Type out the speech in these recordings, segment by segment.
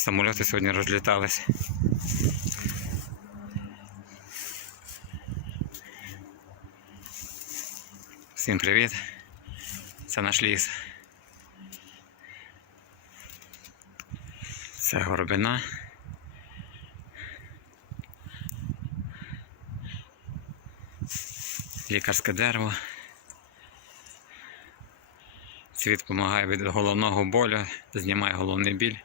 Самоліти сьогодні розліталися. Всім привіт. Це наш ліс. Це горобина. Лікарське дерево. Цвіт допомагає від головного болю, знімає головний біль.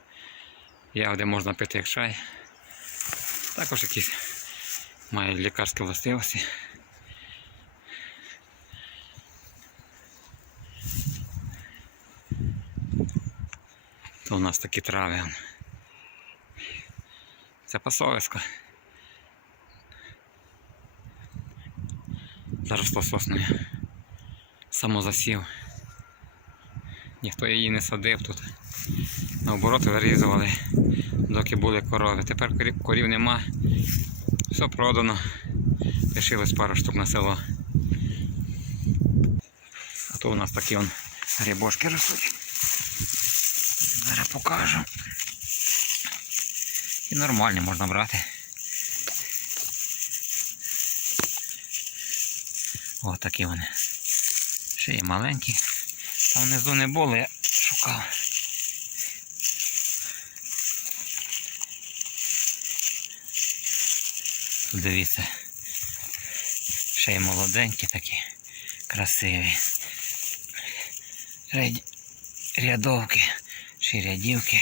Ягоди можна пити як чай. Також якісь має лікарські властивості. То у нас такі трави. Це пасовисько. Заросло сосною. Самозасів. Ніхто її не садив тут. Наоборот, вирізували, доки були корови. Тепер корів- нема. Все продано. Лишилось пару штук на село. А то у нас такі он грибошки ростуть. Зараз покажу. І нормальні можна брати. Ось такі вони. Ще є маленькі. Там внизу не було, я шукав. Дивіться. Ще й молоденькі такі, красиві. Ряд... Рядовки, чи рядівки.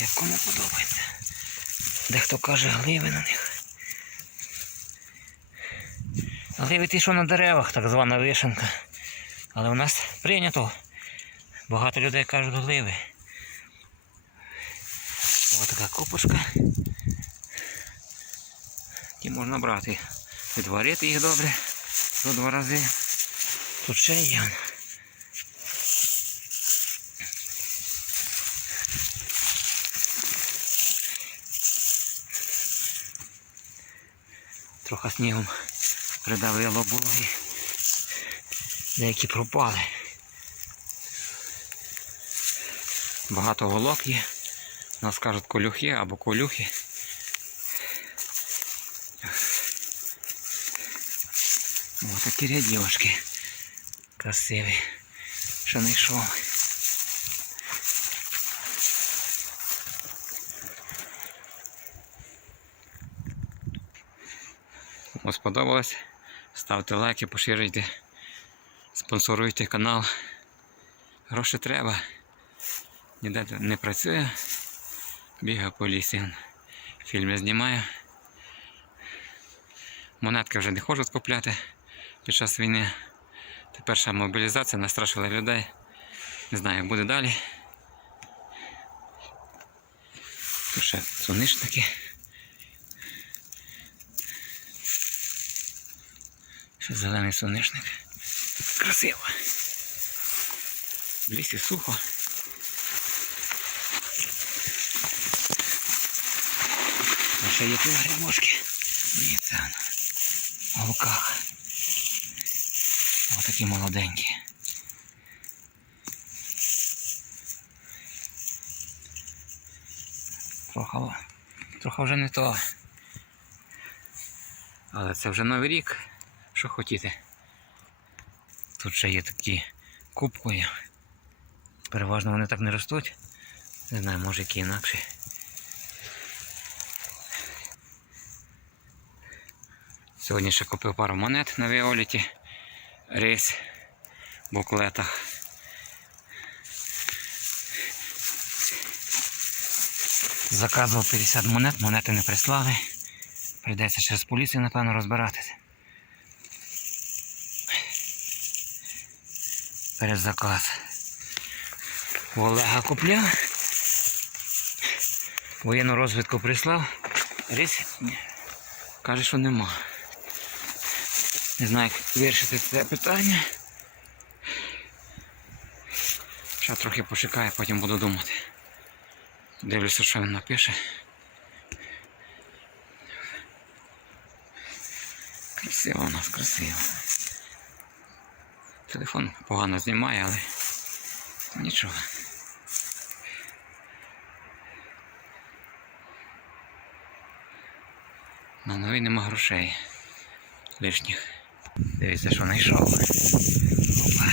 Як кому подобається. Дехто каже гливи на них. Гливи ті, що на деревах, так звана вишенка. Але у нас прийнято. Багато людей кажуть гливи. Ось така купушка. Ті можна брати. Відварити їх добре до два рази. Тут ще є. Трохи снігом придавило було і деякі пропали. Багато голок є. У нас кажуть колюхи або колюхи. Ось такі рядівочки. Красиві. Що знайшов. Кому сподобалось, ставте лайки, поширюйте, спонсоруйте канал. Гроші треба. Ніде не працює. Бігаю по лісі. Фільми знімаю. Монетки вже не хочуть купляти під час війни. Тепер ще мобілізація настрашила людей. Не знаю, як буде далі. Тут ще соничники. Ще зелений сонячник. Красиво. В лісі сухо. А ще є тут грибочки. Дивіться. В луках. Ось такі молоденькі. Трохи, трохи вже не то. Але це вже новий рік. Що хотіти. Тут ще є такі кубкою. Переважно вони так не ростуть. Не знаю, може які інакші. Сьогодні ще купив пару монет на Віоліті. Рейс в буклетах. Заказував 50 монет, монети не прислали. Прийдеться ще з поліцією, напевно, розбиратися. Перезаказ. У Олега купляв. Воєнну розвідку прислав. Ріс каже, що нема. Не знаю, як вирішити це питання. Ще трохи почекаю, потім буду думати. Дивлюся, що він напише. Красиво у нас, красиво. Телефон погано знімає, але нічого. На новий нема грошей лишніх. Дивіться, що знайшов. Опа.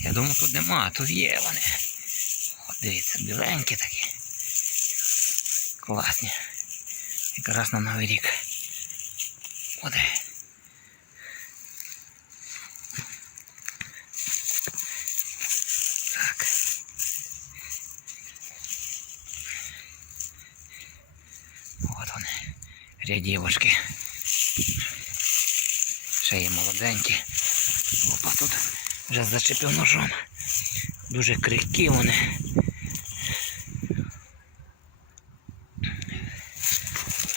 Я думав, тут нема, тут є вони. От дивіться, біленькі такі. Класні. Якраз на Новий рік. Оде. Рядівочки. Ще є молоденькі. Опа, тут вже зачепив ножом. Дуже крихкі вони.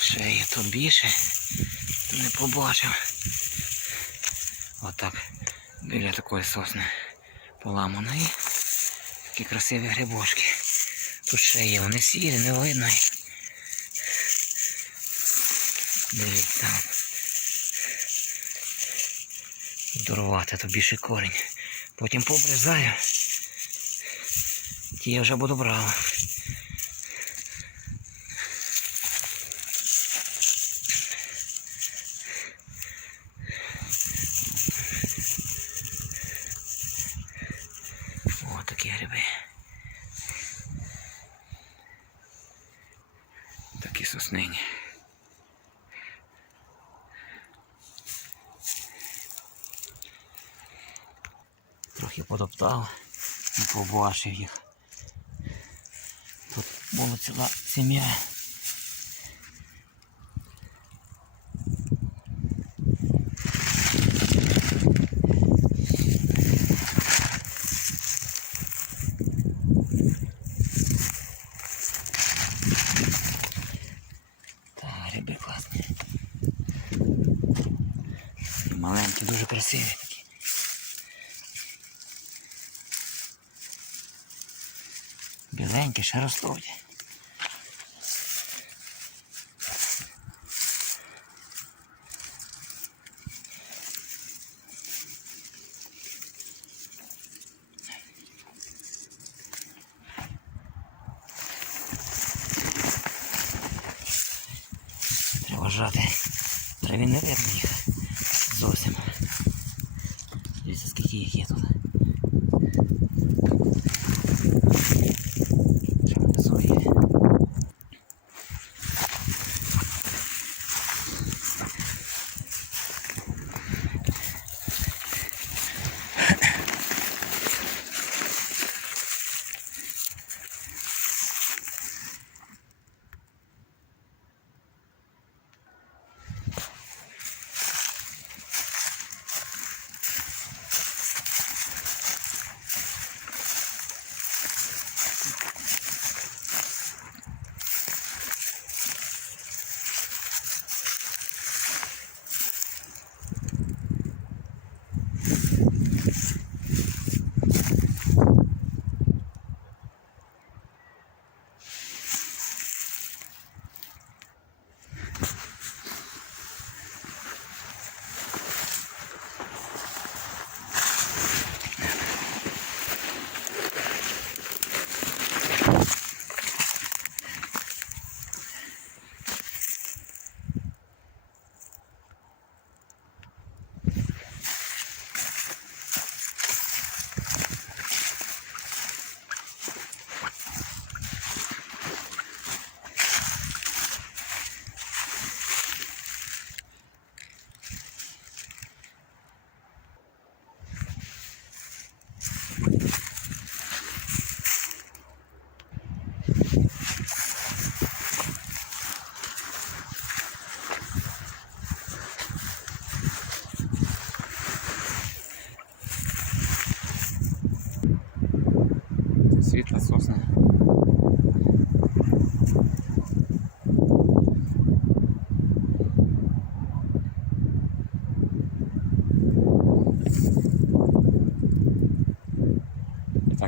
Ще є тут більше. Не побачив. Отак. Біля такої сосни поламаної. Такі красиві грибочки. Тут ще є, вони сірі, не видно. їх. Дивіться там. Здоровати, то більше корінь. Потім пообрізаю. Ті я вже буду брав. О, такі гриби. Такі соснині. Трохи потоптав, не побачив їх. Тут була ціла сім'я. Маленькі, дуже красиві такі. Ще ростуть. Треба жати. Траві не видно їх зовсім. Дивіться, скільки їх є тут.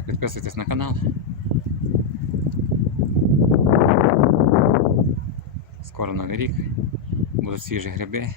Підписуйтесь на канал. Скоро новий рік. Будуть свіжі гриби.